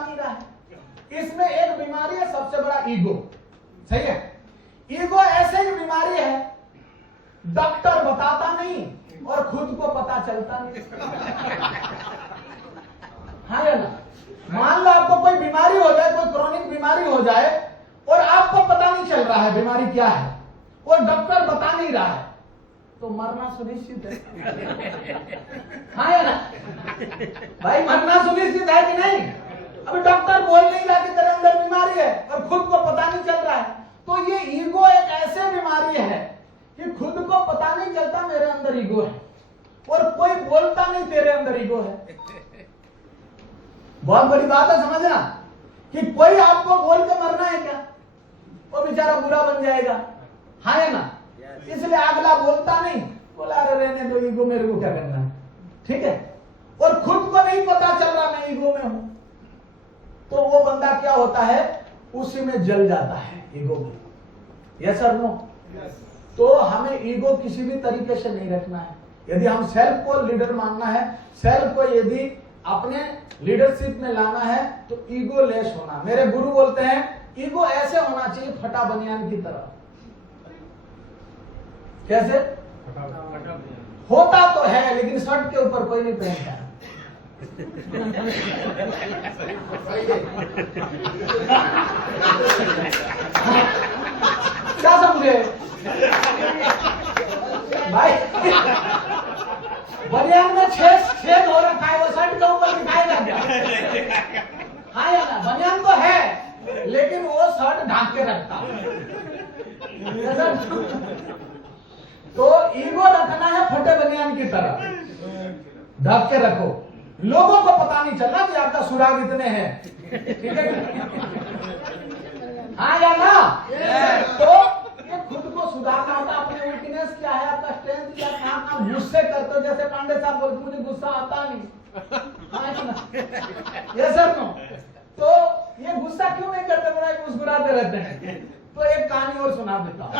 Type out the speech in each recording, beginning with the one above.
नहीं रहा है। इसमें एक बीमारी है सबसे बड़ा, ईगो। सही है, ईगो ऐसे ही बीमारी है, डॉक्टर बताता नहीं और खुद को पता चलता नहीं। हाँ या ना? मान लो आपको कोई बीमारी हो जाए, कोई क्रोनिक बीमारी हो जाए और आपको पता नहीं चल रहा है बीमारी क्या है और डॉक्टर बता नहीं रहा है, तो मरना सुनिश्चित है। हाँ या ना भाई, मरना सुनिश्चित है कि नहीं? अभी डॉक्टर बोल नहीं रहा कि तेरे अंदर बीमारी है और खुद को पता नहीं चल रहा है। तो ये ईगो एक ऐसे बीमारी है कि खुद को पता नहीं चलता मेरे अंदर ईगो है और कोई बोलता नहीं तेरे अंदर ईगो है। बहुत बड़ी बात है समझना कि कोई आपको बोल के मरना है क्या? वो बेचारा बुरा बन जाएगा। हाँ या ना? इसलिए अगला बोलता नहीं, बोला अरे रहने दो, ईगो मेरे को क्या करना है, ठीक है। और खुद को नहीं पता चल रहा मैं ईगो में हूं, तो वो बंदा क्या होता है, उसी में जल जाता है, ईगो में। यस और नो? तो हमें ईगो किसी भी तरीके से नहीं रखना है। यदि हम सेल्फ को लीडर मानना है, सेल्फ को यदि अपने लीडरशिप में लाना है, तो ईगो लेस होना। मेरे गुरु बोलते हैं ईगो ऐसे होना चाहिए फटा बनियान की तरह। कैसे? होता तो है लेकिन शर्ट के ऊपर कोई नहीं पहनता। क्या समझे भाई? बनियान में छेद हो रखा है, वो शर्ट के ऊपर दिखाएगा क्या? हाँ या ना? बनियान तो है लेकिन वो शर्ट ढांक के रखता है। तो ईगो रखना है फटे बनियान की तरह, ढक के रखो। लोगों को पता नहीं चलना कि आपका सुराग इतने हैं, ठीक है? हाँ या ना? तो ये खुद को सुधारना होता है। अपने वीकनेस क्या है, आपका स्ट्रेंथ क्या है, कहाँ गुस्से करते हो। जैसे पांडे साहब बोलते मुझे गुस्सा आता नहीं। हाँ या ना? ये सर नो? तो ये गुस्सा क्यों नहीं करते, बड़ा मुस्कुराते रहते हैं। तो एक कहानी और सुना देता हूं।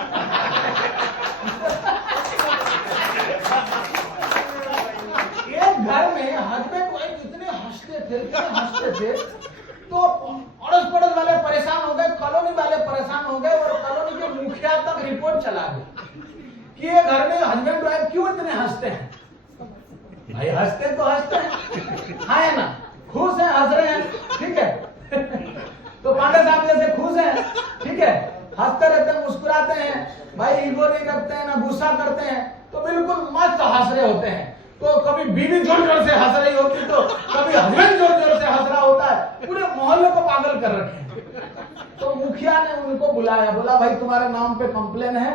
एक घर में हस्बैंड वाइफ इतने हंसते थे तो अड़ोस पड़ोस वाले परेशान हो गए, कॉलोनी वाले परेशान हो गए और कॉलोनी के मुखिया तक रिपोर्ट चला गई कि ये घर में हस्बैंड वाइफ क्यों इतने हंसते हैं। भाई हंसते तो हंसते हैं, हाँ या ना? खुश हैं, हंस रहे हैं, ठीक है। तो पांडे साहब जैसे खुश हैं, ठीक है, हंसते रहते हैं, मुस्कुराते हैं, भाई ईगो नहीं रखते हैं, ना गुस्सा करते हैं, तो बिल्कुल मस्त हंस रहे होते हैं। तो कभी बीवी जोर जोर से हंस रही होती, तो कभी हस्बैंड जोर जोर से हंस रहा होता है, पूरे मोहल्ले को पागल कर रखे। तो मुखिया ने उनको बुलाया, बोला भाई तुम्हारे नाम पे कंप्लेन है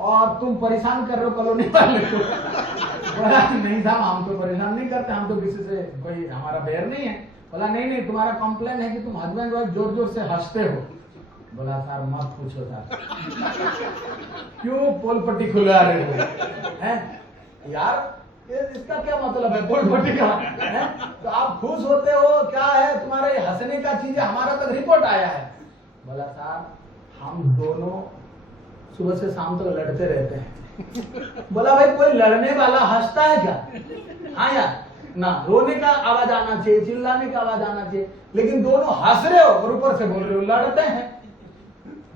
और तुम परेशान कर रहे हो कॉलोनी वाले को। बोला नहीं साहब, हम तो परेशान नहीं करते, हम तो किसी से कोई हमारा बैर नहीं है। बोला नहीं, तुम्हारा कंप्लेन है कि तुम हस्बैंड वाइफ जोर जोर से हंसते हो। बोला सर मत पूछो सर, क्यों पोल पट्टी खुलवा रहे हो हैं यार, इसका क्या मतलब है पोल पट्टी का है? तो आप खुश होते हो, क्या है तुम्हारे हंसने का चीज है, हमारा तक रिपोर्ट आया है। बोला सर हम दोनों सुबह से शाम तक लड़ते रहते हैं। बोला भाई कोई लड़ने वाला हंसता है क्या? हाँ यार ना, रोने का आवाज आना चाहिए, चिल्लाने का आवाज आना चाहिए, लेकिन दोनों हंस रहे हो और ऊपर से बोल रहे हो लड़ते हैं।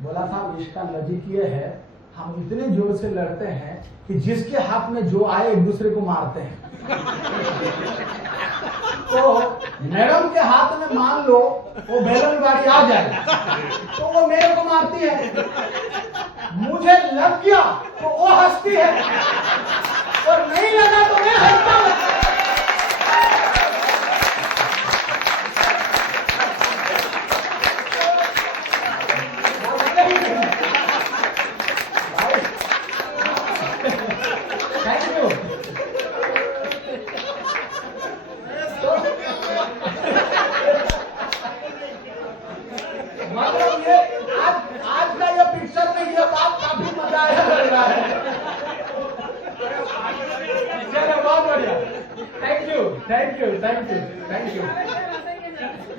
बोला साहब इसका लॉजिक ये है, हम इतने जोर से लड़ते हैं कि जिसके हाथ में जो आए एक दूसरे को मारते हैं। तो मैडम के हाथ में मान लो वो बैलन गाड़ी आ जाए तो वो मेरे को मारती है, मुझे लग गया तो वो हंसती है और नहीं लगा तो मैं हंसता हूं।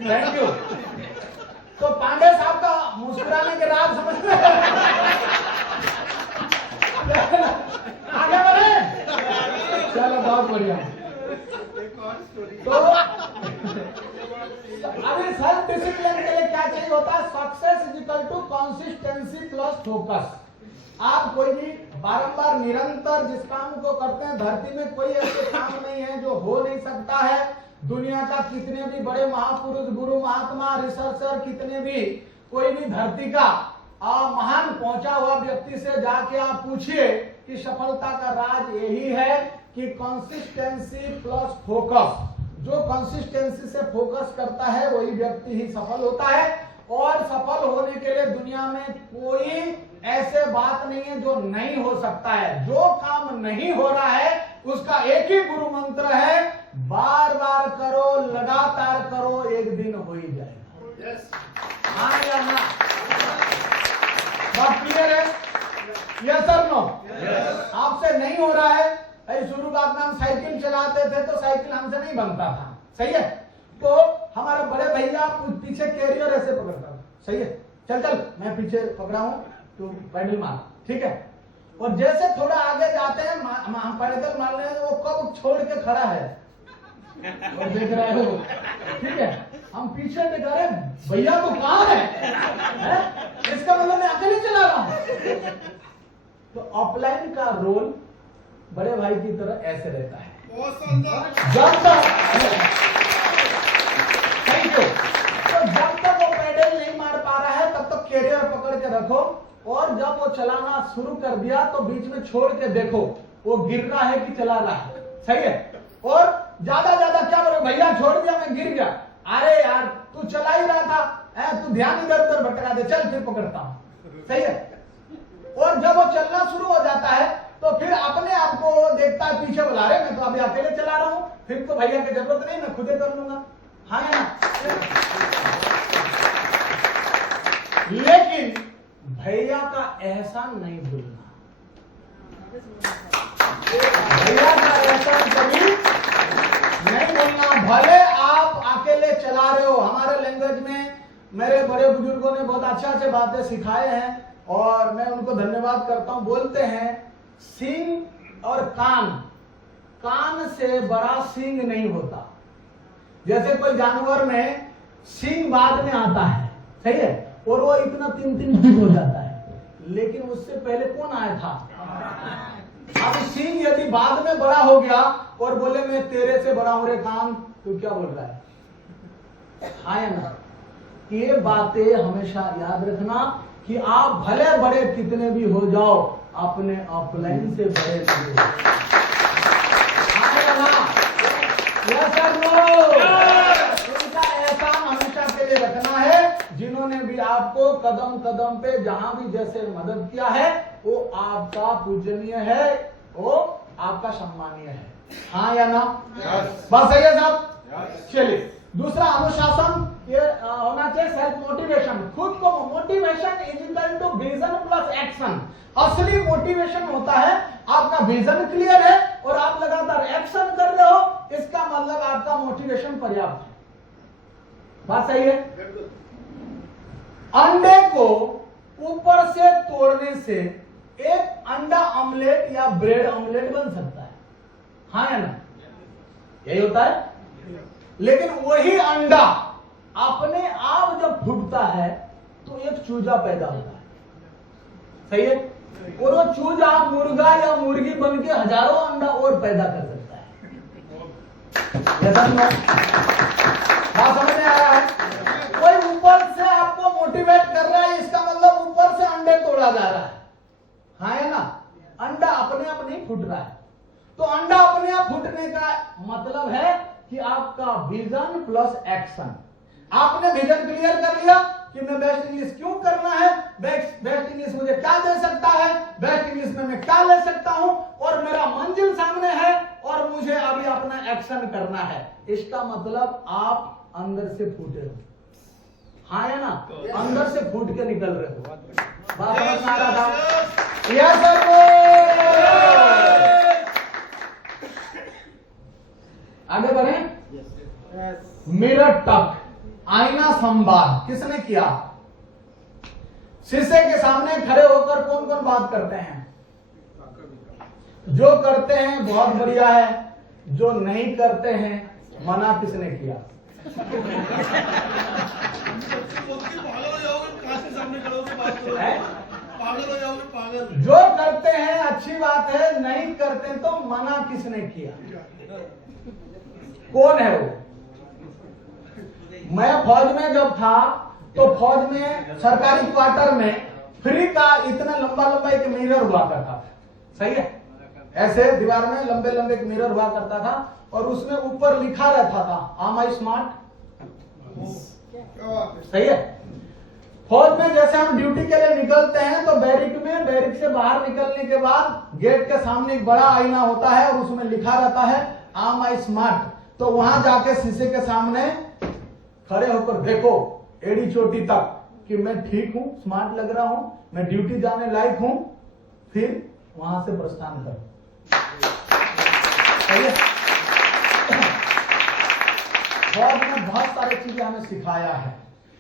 Thank you. तो पांडे साहब का मुस्कुराने के राज समझ में आगे बढ़े, चलो बहुत बढ़िया। तो अभी सेल्फ होता है success is equal to consistency plus focus. आप कोई भी बारंबार निरंतर जिस काम को करते हैं, धरती में कोई ऐसे काम नहीं है जो हो नहीं सकता है। दुनिया का कितने भी बड़े महापुरुष, गुरु, महात्मा, रिसर्चर, कितने भी, कोई भी धरती का महान पहुंचा हुआ व्यक्ति से जाके आप पूछिए कि सफलता का राज यही है कि कंसिस्टेंसी प्लस फोकस। जो कंसिस्टेंसी से फोकस करता है वही व्यक्ति ही सफल होता है। और सफल होने के लिए दुनिया में कोई ऐसे बात नहीं है जो नहीं हो सकता है। जो काम नहीं हो रहा है उसका एक ही गुरु मंत्र है, बार बार करो, लगातार करो, एक दिन हो ही जाएगा। हाँ या ना? बात क्लियर है? यस और नो? आपसे नहीं हो रहा है। शुरुआत में हम साइकिल चलाते थे तो साइकिल हमसे नहीं बनता था, सही है? तो हमारे बड़े भैया पीछे कैरियर ऐसे पकड़ता था, सही है? चल चल मैं पीछे पकड़ा हूं, तू पैडल मार, ठीक है? और जैसे थोड़ा आगे जाते हैं हम पैडल मार रहे हैं, वो कब छोड़ के खड़ा है और देख रहे हो, ठीक है? हम पीछे देख रहे भैया तो कहां है? इसका मतलब मैं अकेले चला रहा हूं। तो ऑफलाइन का रोल बड़े भाई की तरह ऐसे रहता है। जब तक वो पैडल नहीं मार पा रहा है तब तक कैरियर पकड़ के रखो, और जब वो चलाना शुरू कर दिया तो बीच में छोड़ के देखो वो गिर रहा है कि चला रहा है, सही है? और ज्यादा क्या बोले, भैया छोड़ दिया मैं गिर गया, अरे यार तू चला ही रहा था, तू ध्यान इधर उधर भटका दे, चल फिर पकड़ता हूं, सही है? और जब वो चलना शुरू हो जाता है तो फिर अपने आप को देखता है, पीछे बुला रहे मैं तो अभी अकेले चला रहा हूं, फिर तो भैया की जरूरत नहीं, मैं खुद ही कर लूंगा। हाँ या ना? लेकिन भैया का एहसान नहीं भूलना। भैया का एहसान कभी नहीं भूलना। भले आप अकेले चला रहे हो, हमारे लैंग्वेज में मेरे बड़े बुजुर्गों ने बहुत अच्छे बातें सिखाए हैं और मैं उनको धन्यवाद करता हूं। बोलते हैं सींग और कान से बड़ा सींग नहीं होता। जैसे कोई जानवर में सींग बाद में आता है, सही है? और वो इतना 3 फीट हो जाता है, लेकिन उससे पहले कौन आया था? अब सींग यदि बाद में बड़ा हो गया और बोले मैं तेरे से बड़ा हूं रे कान, तो क्या बोल रहा है? हाँ या ना? ये बातें हमेशा याद रखना कि आप भले बड़े कितने भी हो जाओ, अपने अपलाइन से बड़े नहीं हो। उनका एहसान हमेशा के लिए रखना है, जिन्होंने भी आपको कदम कदम पे जहां भी जैसे मदद किया है वो आपका पूजनीय है, वो आपका सम्मानीय है। हाँ या ना? बस सही है साहब? चलिए दूसरा अनुशासन ये होना चाहिए, सेल्फ मोटिवेशन। खुद को motivation is equal to vision plus action. असली मोटिवेशन होता है आपका विजन क्लियर है और आप लगातार एक्शन कर रहे हो, इसका मतलब आपका मोटिवेशन पर्याप्त है। बात सही है? अंडे को ऊपर से तोड़ने से एक अंडा ऑमलेट या ब्रेड ऑमलेट बन सकता है। हाँ या ना? यही होता है। लेकिन वही अंडा अपने आप जब फूटता है तो एक चूजा पैदा होता है, सही है? और वो चूजा मुर्गा या मुर्गी बन के हजारों अंडा और पैदा कर सकता है। बात समझ में आ रहा है? कोई ऊपर से आपको मोटिवेट कर रहा है, इसका मतलब ऊपर से अंडे तोड़ा जा रहा है। हाँ है ना? अंडा अपने आप नहीं फूट रहा है। तो अंडा अपने आप फूटने का मतलब है कि आपका विजन प्लस एक्शन। आपने विजन क्लियर कर लिया कि मैं बेस्ट इंग्लिश क्यों करना है, बेस्ट इंग्लिश मुझे क्या दे सकता है, बेस्ट इंग्लिश में मैं क्या ले सकता हूं, और मेरा मंजिल सामने है और मुझे अभी अपना एक्शन करना है। इसका मतलब आप अंदर से फूटे हो। हाँ है ना? अंदर से फूट के निकल रहे हो। बात समझ में आ रहा था? Yes sir. आगे बढ़े। मिरर टॉक, आईना संवाद किसने किया? शीशे के सामने खड़े होकर कौन कौन बात करते हैं? जो करते हैं बहुत बढ़िया है, जो नहीं करते हैं मना किसने किया? पागल हो जाओगे, काश के सामने खड़े होकर बात करो। पागल हो जाओगे, पागल। जो करते हैं अच्छी बात है, नहीं करते तो मना किसने किया? कौन है वो? मैं फौज में जब था तो फौज में सरकारी क्वार्टर में फ्री का इतना लंबा लंबा एक मिरर हुआ करता था, सही है? ऐसे दीवार में लंबे लंबे एक मिरर हुआ करता था और उसमें ऊपर लिखा रहता था आम आई स्मार्ट, सही है? फौज में जैसे हम ड्यूटी के लिए निकलते हैं तो बैरिक में, बैरिक से बाहर निकलने के बाद गेट के सामने एक बड़ा आईना होता है और उसमें लिखा रहता है आम आई स्मार्ट। तो वहां जाके शीशे के सामने खड़े होकर देखो एड़ी चोटी तक कि मैं ठीक हूं, स्मार्ट लग रहा हूं, मैं ड्यूटी जाने लायक हूं, फिर वहां से प्रस्थान करो। फौज में बहुत सारी चीजें हमें सिखाया है।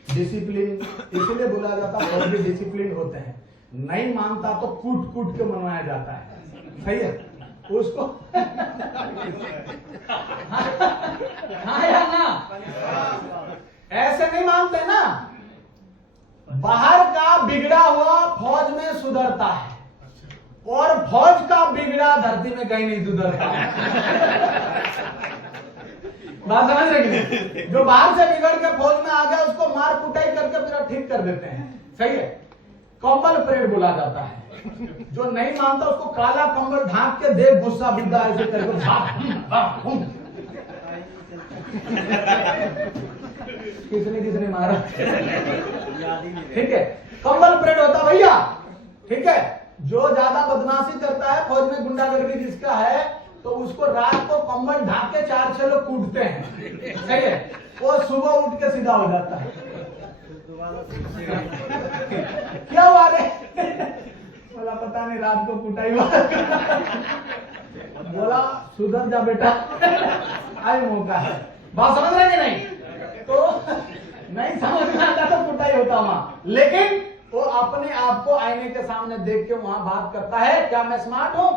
डिसिप्लिन, इसलिए बोला जाता है फौजी डिसिप्लिन होते हैं। नहीं मानता तो कूट कूट के मनवाया जाता है, सही है? उसको हाँ या ना? ऐसे नहीं मानते ना। बाहर का बिगड़ा हुआ फौज में सुधरता है और फौज का बिगड़ा धरती में कहीं नहीं सुधरता। बात समझ रहे कि नहीं? जो बाहर से बिगड़ के फौज में आ गया उसको मार कुटाई करके पूरा ठीक कर देते हैं, सही है? कंबल परेड बोला जाता है। जो नहीं मानता उसको काला कंबल ढांक के दे गुस्सा बिंदा ऐसे करके किसने किसने मारा, ठीक है? कंबल परेड होता भैया, ठीक है? जो ज्यादा बदमाशी करता है फौज में, गुंडागर्दी जिसका है, तो उसको रात को कंबल ढाक के 4-6 लोग कूटते हैं, सही है? वो सुबह उठ के सीधा हो जाता है। क्या हुआ रे? बोला पता नहीं, रात को कुटाई हुआ। बोला सुधर जा बेटा, आई मौका है। बात समझ रहे कि नहीं? तो नहीं समझ में आता तो कुटाई होता वहां, लेकिन वो अपने आप को आईने के सामने देख के वहां बात करता है, क्या मैं स्मार्ट हूं?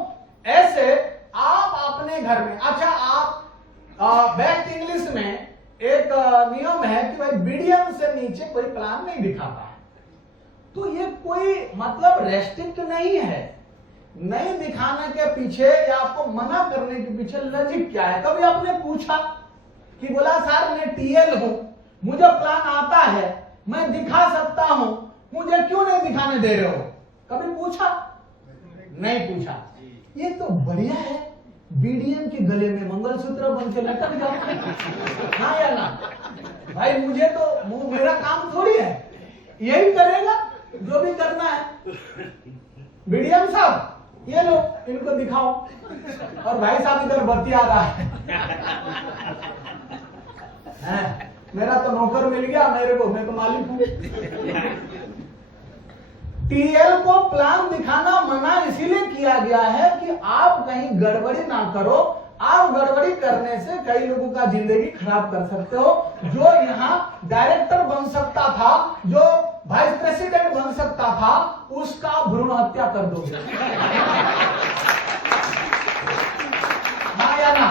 ऐसे आप अपने घर में, अच्छा आप बेस्ट इंग्लिश में एक नियम है कि भाई बीडीएम से नीचे कोई प्लान नहीं दिखाता है। तो ये कोई मतलब रेस्ट्रिक्ट नहीं है। नहीं दिखाने के पीछे या आपको मना करने के पीछे लॉजिक क्या है? कभी आपने पूछा कि बोला सर मैं टीएल हूं, मुझे प्लान आता है, मैं दिखा सकता हूं, मुझे क्यों नहीं दिखाने दे रहे हो? कभी पूछा? नहीं पूछा। ये तो बढ़िया है, बीडीएम के गले में मंगलसूत्र बन के लटक जाओ। हाँ या ना? भाई मुझे तो मेरा काम थोड़ी है, यही करेगा जो भी करना है। बीडीएम साहब ये लो, इनको दिखाओ। और भाई साहब इधर बतिया रहा है। मेरा तो नौकर मिल गया, मेरे को, मैं तो मालिक हूं। टीएल को प्लान दिखाना मना इसीलिए किया गया है कि आप कहीं गड़बड़ी ना करो। आप गड़बड़ी करने से कई लोगों का जिंदगी खराब कर सकते हो। जो यहाँ डायरेक्टर बन सकता था, जो वाइस प्रेसिडेंट बन सकता था, उसका भ्रूण हत्या कर दोगे। हाँ या ना?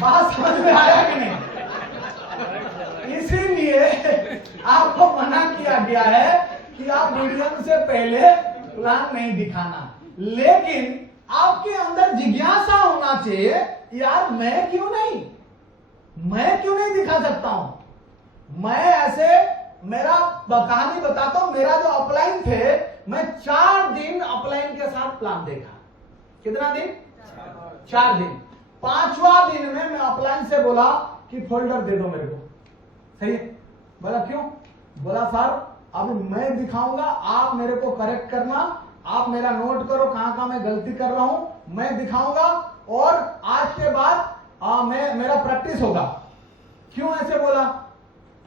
बात समझ में आया कि नहीं? इसीलिए आपको मना किया गया है कि आप मीडियम से पहले प्लान नहीं दिखाना। लेकिन आपके अंदर जिज्ञासा होना चाहिए, यार मैं क्यों नहीं दिखा सकता हूं? मैं ऐसे, मेरा कहानी बताता हूं। मेरा जो अपलाइन थे, मैं 4 दिन अपलाइन के साथ प्लान देखा। कितना दिन? 4 दिन। 5वां दिन में मैं अपलाइन से बोला कि फोल्डर दे दो मेरे को, सही है? बोला क्यों? बोला सर अभी मैं दिखाऊंगा, आप मेरे को करेक्ट करना, आप मेरा नोट करो कहां मैं गलती कर रहा हूं, मैं दिखाऊंगा और आज के बाद मेरा प्रैक्टिस होगा। क्यों ऐसे बोला?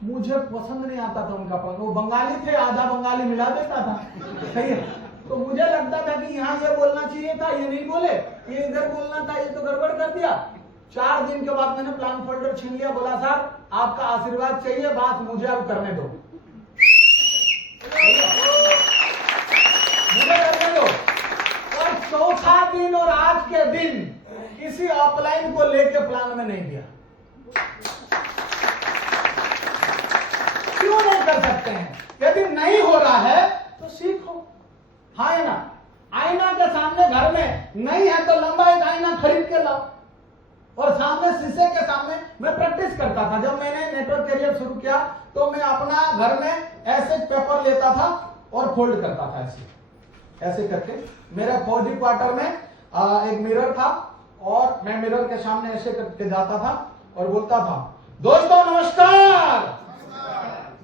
मुझे पसंद नहीं आता था उनका प्लान। वो बंगाली थे, आधा बंगाली मिला देता था, सही है? तो मुझे लगता था कि यहाँ ये बोलना चाहिए था, ये नहीं बोले, ये इधर बोलना था, ये तो गड़बड़ कर दिया। 4 दिन के बाद मैंने प्लान फोल्डर छीन लिया। बोला सर आपका आशीर्वाद चाहिए, बात मुझे अब करने दो, मुझे करने दो। और 4था दिन और आज के दिन किसी अपलाइन को लेके प्लान में नहीं दिया। सकते हैं। यदि नहीं हो रहा है तो सीखो, हाँ है ना। आईना के सामने घर में नहीं है तो लंबा एक आईना खरीद के लाओ और सामने शीशे के सामने। मैं प्रैक्टिस करता था जब मैंने नेटवर्क करियर शुरू किया, तो मैं अपना घर में ऐसे पेपर लेता था और फोल्ड करता था ऐसे ऐसे करके। मेरे फौजी क्वार्टर में एक मिरर था और मैं मिरर के सामने ऐसे करके जाता था और बोलता था, दोस्तों नमस्कार।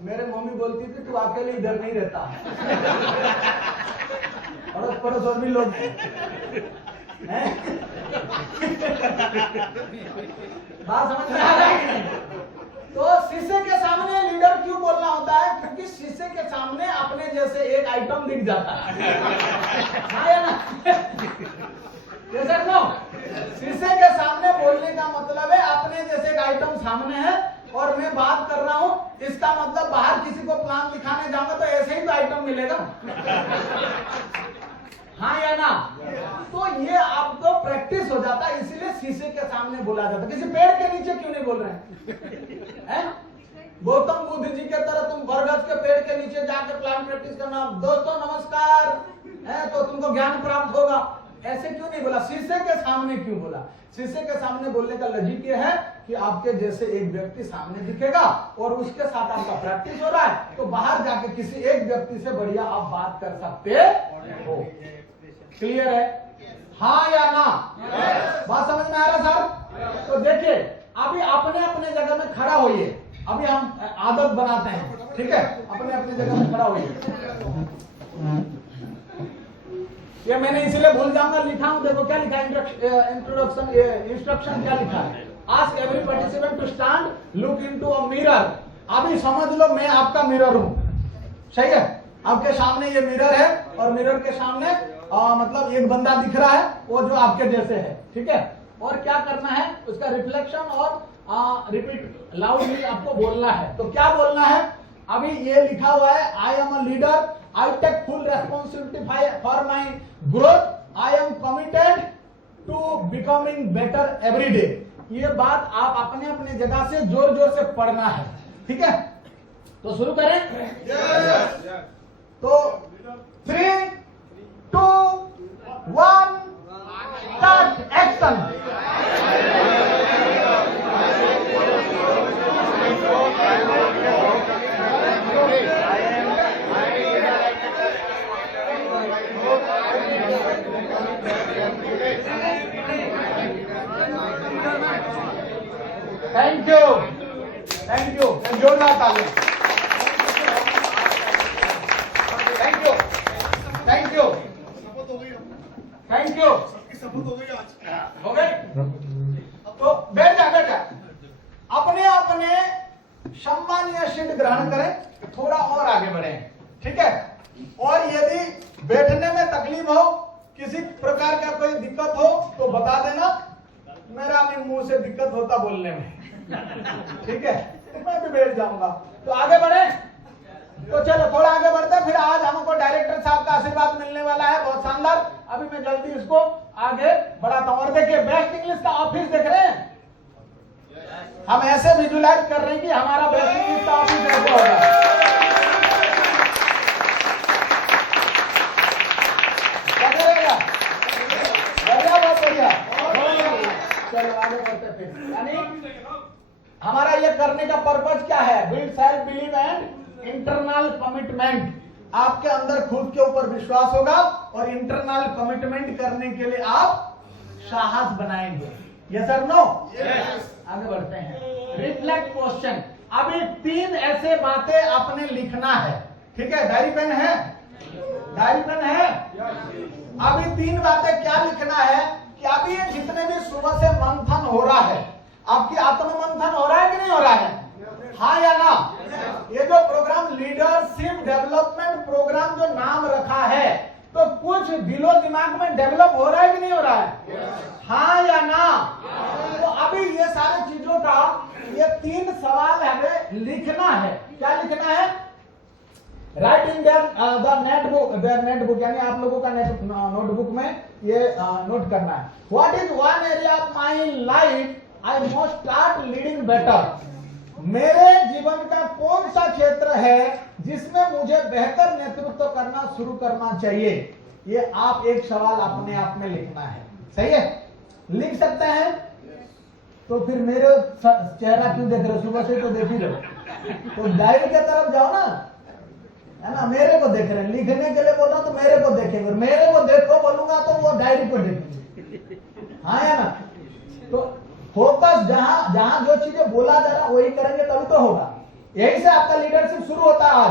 मेरे मम्मी बोलती थी तू अकेले इधर नहीं रहता, अड़ोस पड़ोस और भी लोग हैं। बात समझ में आ रहा है? तो शीशे के सामने लीडर क्यों बोलना होता है? क्योंकि शीशे के सामने अपने जैसे एक आइटम दिख जाता है, हाँ या ना? ये सर नो, शीशे के सामने बोलने का मतलब है अपने जैसे एक आइटम सामने है और मैं बात कर रहा हूं, इसका मतलब बाहर किसी को प्लान दिखाने जाऊंगा तो ऐसे ही तो आइटम मिलेगा, हाँ या ना? तो ये आपको प्रैक्टिस हो जाता है, इसीलिए शीशे के सामने बोला जाता है। किसी पेड़ के नीचे क्यों नहीं बोल रहे हैं? गौतम बुद्ध जी के तरह तुम बरगद के पेड़ के नीचे जाके प्लान प्रैक्टिस करना, दोस्तों नमस्कार, है तो तुमको ज्ञान प्राप्त होगा। ऐसे क्यों नहीं बोला? शीशे के सामने क्यों बोला? शीशे के सामने बोलने का लॉजिक ये है कि आपके जैसे एक व्यक्ति सामने दिखेगा और उसके साथ आपका प्रैक्टिस हो रहा है, तो बाहर जाके किसी एक व्यक्ति से बढ़िया आप बात कर सकते हो। क्लियर है, हाँ या ना? बात समझ में आ रहा सर? तो देखिए अभी अपने अपने जगह में खड़ा होइए, अभी हम आदत बनाते हैं, ठीक है? अपने अपने जगह में खड़ा होइए। ये मैंने इसीलिए भूल जाऊंगा, लिखा हूं, देखो क्या लिखा है, इंट्रोडक्शन इंस्ट्रक्शन क्या लिखा है, ask every participant to stand, look into a mirror. अभी समझ लो मैं आपका मिरर हूं, सही है? आपके सामने ये मिरर है और मिरर के सामने मतलब एक बंदा दिख रहा है वो जो आपके जैसे है, ठीक है? और क्या करना है, उसका रिफ्लेक्शन और रिपीट लाउडली आपको बोलना है। तो क्या बोलना है? अभी ये लिखा हुआ है, I am a leader, I take full responsibility for my growth. I am committed to becoming better every day. ये बात आप अपने अपने जगह से जोर जोर से पढ़ना है, ठीक है? तो शुरू करें? yes. तो 3, 2, 1, start action. Thank you, thank you, जोरदार ताली। Thank you, thank you, thank you. शपथ हो गई आज, हो गई? तो बैठ जा। अपने अपने सम्मानीय सीट ग्रहण करें, थोड़ा और आगे बढ़े, ठीक है? और यदि बैठने में तकलीफ हो, किसी प्रकार का कोई दिक्कत हो तो बता देना, मेरा भी मुंह से दिक्कत होता बोलने में, ठीक है? तो मैं भी बैठ जाऊंगा। तो आगे बढ़े, तो चलो थोड़ा आगे बढ़ते हैं। फिर आज हमको डायरेक्टर साहब का आशीर्वाद मिलने वाला है, बहुत शानदार। अभी मैं जल्दी इसको आगे बढ़ाता हूं। और देखिए बेस्ट इंग्लिश का ऑफिस देख रहे हैं, हम ऐसे विजुलाइज कर रहे हैं कि हमारा बेस्ट इंग्लिश का ऑफिस ऐसे होगा। चलो आगे बढ़ते फिर। यानी हमारा ये करने का पर्पज क्या है? Build self believe and internal commitment. आपके अंदर खुद के ऊपर विश्वास होगा और इंटरनल कमिटमेंट करने के लिए आप साहस बनाएंगे। यस और नो? यस। आगे बढ़ते हैं। Reflect question. अभी 3 ऐसे बातें आपने लिखना है, ठीक है? डायरी पेन है? डायरी पेन है? अभी 3 बातें क्या लिखना है कि अभी ये जितने भी सुबह से मंथन हो रहा है, आपकी आत्म मंथन हो रहा है कि नहीं हो रहा है? हाँ या ना? ये जो प्रोग्राम लीडरशिप डेवलपमेंट प्रोग्राम जो नाम रखा है, तो कुछ दिलो दिमाग में डेवलप हो रहा है कि नहीं हो रहा है? हाँ या ना? तो अभी ये सारी चीजों का ये 3 सवाल हमें लिखना है। क्या लिखना है? राइट इन देयर नेटबुक, यानी आप लोगों का नोटबुक में ये नोट करना है। What is one area of my life I must start leading better. मेरे जीवन का कौन सा क्षेत्र है जिसमें मुझे बेहतर नेतृत्व करना शुरू करना चाहिए? ये आप एक सवाल अपने आप में लिखना है। सही है? लिख सकते हैं? तो फिर मेरे चेहरा क्यों देख रहे हो? सुबह से तो देख ही लो, तो डायरी की तरफ जाओ ना, है ना? मेरे को देख रहे हैं, लिखने के लिए बोल रहा हूं तो मेरे को देखेंगे, मेरे को देखो बोलूंगा तो वो डायरी को देखेंगे। हाँ या ना? तो फोकस जहां जहां जो चीजें बोला जा रहा वही करेंगे तभी तो होगा। यही से आपका लीडरशिप शुरू होता है।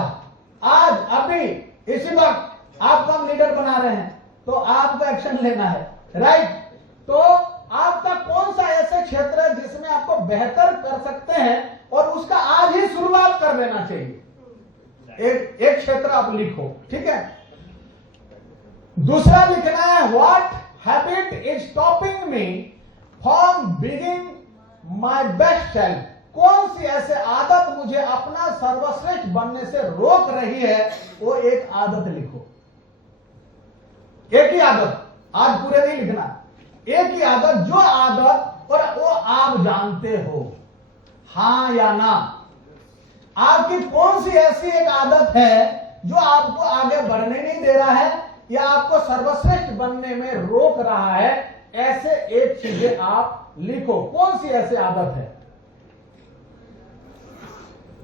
आज अभी इसी वक्त आपको हम लीडर बना रहे हैं, तो आपको एक्शन लेना है। राइट? तो आपका कौन सा ऐसे क्षेत्र है जिसमें आपको बेहतर कर सकते हैं और उसका आज ही शुरुआत कर देना चाहिए? एक क्षेत्र आप लिखो, ठीक है? दूसरा लिखना है, what habit is stopping me from being my best self? कौन सी ऐसे आदत मुझे अपना सर्वश्रेष्ठ बनने से रोक रही है? वो एक आदत लिखो। एक ही आदत, आज पूरे नहीं लिखना, एक ही आदत, जो आदत और वो आप जानते हो, हां या ना? आपकी कौन सी ऐसी एक आदत है जो आपको आगे बढ़ने नहीं दे रहा है या आपको सर्वश्रेष्ठ बनने में रोक रहा है? ऐसे एक चीजें आप लिखो, कौन सी ऐसी आदत है?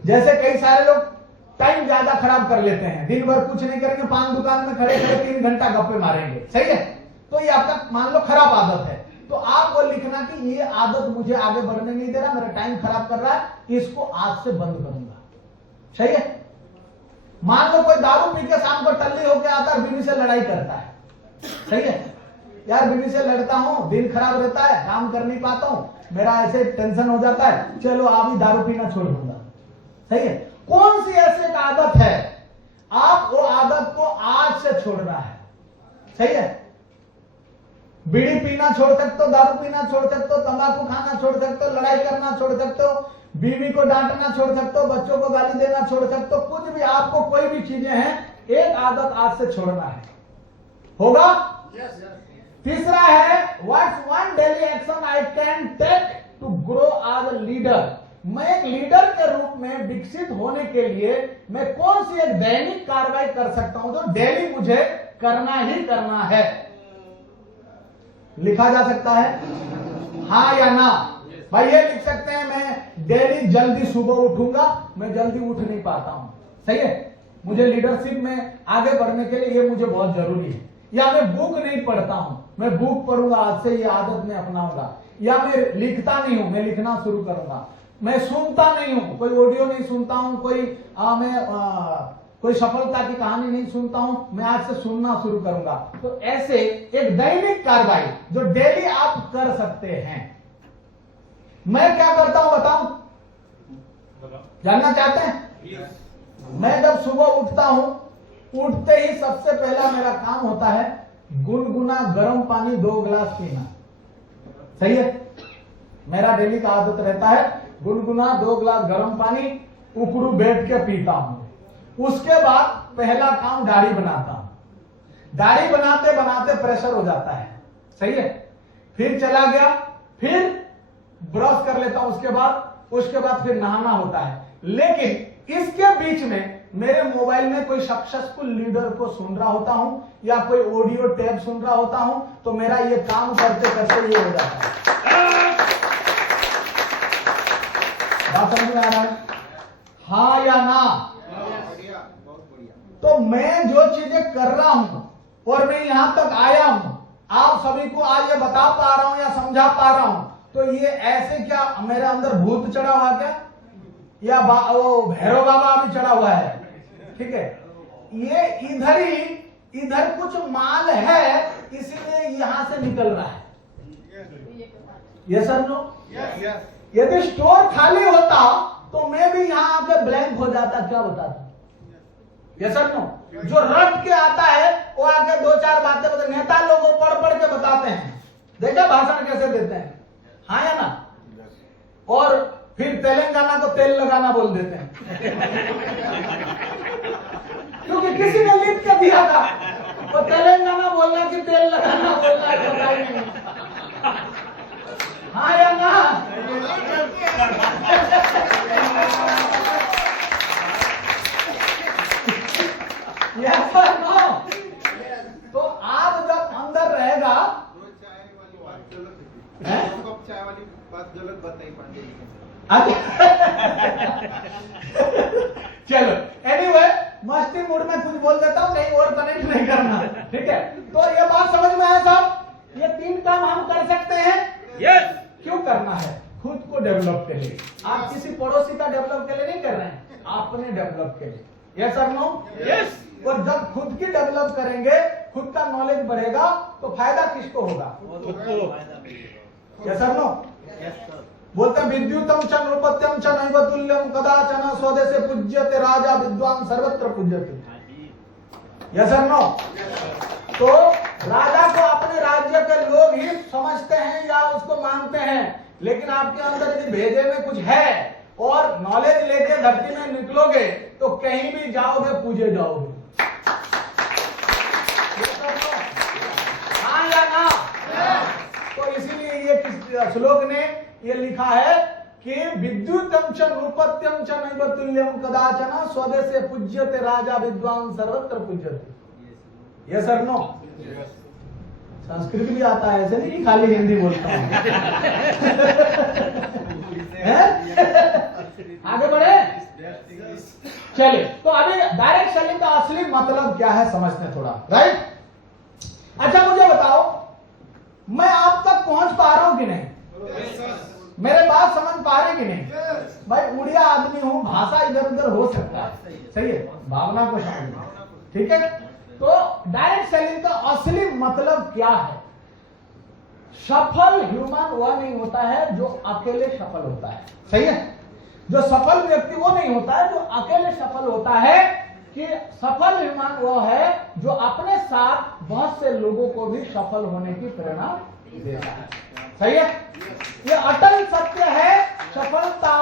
जैसे कई सारे लोग टाइम ज्यादा खराब कर लेते हैं, दिन भर कुछ नहीं करेंगे, पान दुकान में खड़े खड़े 3 घंटा गप्पे मारेंगे। सही है? तो ये आपका मान लो खराब आदत है। तो आपको लिखना कि ये आदत मुझे आगे बढ़ने नहीं दे रहा, मेरा टाइम खराब कर रहा है, इसको आज से बंद करूंगा। सही है? मान लो कोई दारू पी के शाम को टल्ली होकर आता है, बीवी से लड़ाई करता है। सही है? यार बीवी से लड़ता हूं, दिन खराब रहता है, काम कर नहीं पाता हूं, मेरा ऐसे टेंशन हो जाता है, चलो आप ही दारू पीना छोड़ दूंगा। सही है? कौन सी ऐसी एक आदत है, आप वो आदत को आज से छोड़ना है? सही है? बीड़ी पीना छोड़ सकते हो, दारू पीना छोड़ सकते हो, तंबाकू खाना छोड़ सकते हो, लड़ाई करना छोड़ सकते हो, बीवी को डांटना छोड़ सकते हो, बच्चों को गाली देना छोड़ सकते हो, कुछ भी, आपको कोई भी चीजें हैं, एक आदत आज से छोड़ना है। होगा? तीसरा है, what's one daily action I can take to grow as a leader? मैं एक लीडर के रूप में विकसित होने के लिए मैं कौन सी एक दैनिक कार्रवाई कर सकता हूं जो डेली मुझे करना ही करना है? लिखा जा सकता है, हाँ या ना? भाई ये लिख सकते हैं, मैं डेली जल्दी सुबह उठूंगा, मैं जल्दी उठ नहीं पाता हूं। सही है? मुझे लीडरशिप में आगे बढ़ने के लिए ये मुझे बहुत जरूरी है। या मैं बुक नहीं पढ़ता हूं, मैं बुक पढ़ूंगा, आज से ये आदत में अपनाऊंगा। या मैं लिखता नहीं हूं, मैं लिखना शुरू करूंगा। मैं सुनता नहीं हूं, कोई ऑडियो नहीं सुनता हूं, कोई सफलता की कहानी नहीं सुनता हूं, मैं आज से सुनना शुरू करूंगा। तो ऐसे एक दैनिक कार्रवाई जो डेली आप कर सकते हैं। मैं क्या करता हूं बताऊं? जानना चाहते हैं? मैं जब सुबह उठता हूं, उठते ही सबसे पहला मेरा काम होता है गुनगुना गर्म पानी 2 गिलास पीना। सही है? मेरा डेली का आदत रहता है गुनगुना 2 गिलास गर्म पानी उकड़ू बैठ के पीता हूं। उसके बाद पहला काम दाढ़ी बनाता हूं। दाढ़ी बनाते बनाते प्रेशर हो जाता है। सही है? फिर चला गया, फिर ब्रश कर लेता हूं, उसके बाद फिर नहाना होता है। लेकिन इसके बीच में मेरे मोबाइल में कोई सक्सेसफुल लीडर को सुन रहा होता हूं या कोई ऑडियो टेप सुन रहा होता हूं, तो मेरा ये काम करते करते ये हो जाता है। बात समझ में आ रहा है? हाँ या ना? तो मैं जो चीजें कर रहा हूं और मैं यहां तक आया हूं, आप सभी को आज ये बता पा रहा हूं या समझा पा रहा हूं, तो ये ऐसे क्या मेरे अंदर भूत चढ़ा हुआ क्या, या वो भैरव बाबा भी चढ़ा हुआ है? ठीक है? ये इधर कुछ माल है, इसलिए यहां से निकल रहा है। Yes sir? नो? यदि स्टोर खाली होता तो मैं भी यहां आके ब्लैंक हो जाता, क्या बताता? Yes sir? नो? जो रट के आता है वो आके 2-4 बातें बताते, नेता लोगों पढ़ के बताते हैं, देखा भाषण कैसे देते हैं? हाँ या ना? और फिर तेलंगाना को तेल लगाना बोल देते हैं क्योंकि किसी ने लिख के दिया था, वो तेलंगाना बोलना कि तेल लगाना बोलना है, पता ही नहीं। हाँ या ना? मूड में कुछ बोल देता हूं, कहीं और कनेक्ट नहीं करना, ठीक है। तो ये बात समझ में है साहब? ये 3 काम हम कर सकते हैं। यस। क्यों करना है? खुद को डेवलप के लिए। आप किसी पड़ोसी का डेवलप के लिए नहीं कर रहे हैं, अपने डेवलप के लिए। यस और नो? यस। और जब खुद की डेवलप करेंगे, खुद का नॉलेज बढ़ेगा, तो फायदा किसको होगा? यस और नो? बोलते हैं विद्युतम च नृपत्यम च नैव तुल्यम कदाचन स्वदेशे पूज्यते राजा विद्वान सर्वत्र पूज्यते। यस और नो? तो राजा को अपने राज्य के लोग ही समझते हैं या उसको मानते हैं, लेकिन आपके अंदर यदि भेजे में कुछ है और नॉलेज लेके धरती में निकलोगे तो कहीं भी जाओगे पूजे जाओगे। हाँ या ना? तो इसीलिए ये श्लोक ने ये लिखा है कि विद्युतम च नृपत्यम च नैव तुल्यम कदाचन स्वदेशे पूज्यते राजा विद्वान सर्वत्र पूज्यते। यस और नो? संस्कृत भी आता है, ऐसे नहीं कि खाली हिंदी बोलता हूं। आगे बढ़े, चलिए। तो अभी डायरेक्ट सेलिंग का असली मतलब क्या है समझते हैं थोड़ा, राइट? अच्छा मुझे बताओ, मैं आप तक पहुंच पा रहा हूं कि नहीं? मेरे बात समझ पा रहे कि नहीं? भाई उड़िया आदमी हूं, भाषा इधर उधर हो सकता है, सही है, भावना को समझना, ठीक है। तो डायरेक्ट सेलिंग का असली मतलब क्या है? सफल ह्यूमन वह नहीं होता है जो अकेले सफल होता है, सही है। जो सफल व्यक्ति वो नहीं होता है जो अकेले सफल होता है, कि सफल ह्यूमन वो है जो अपने साथ बहुत से लोगों को भी सफल होने की प्रेरणा देता है, सही है। ये अटल सत्य है। सफलता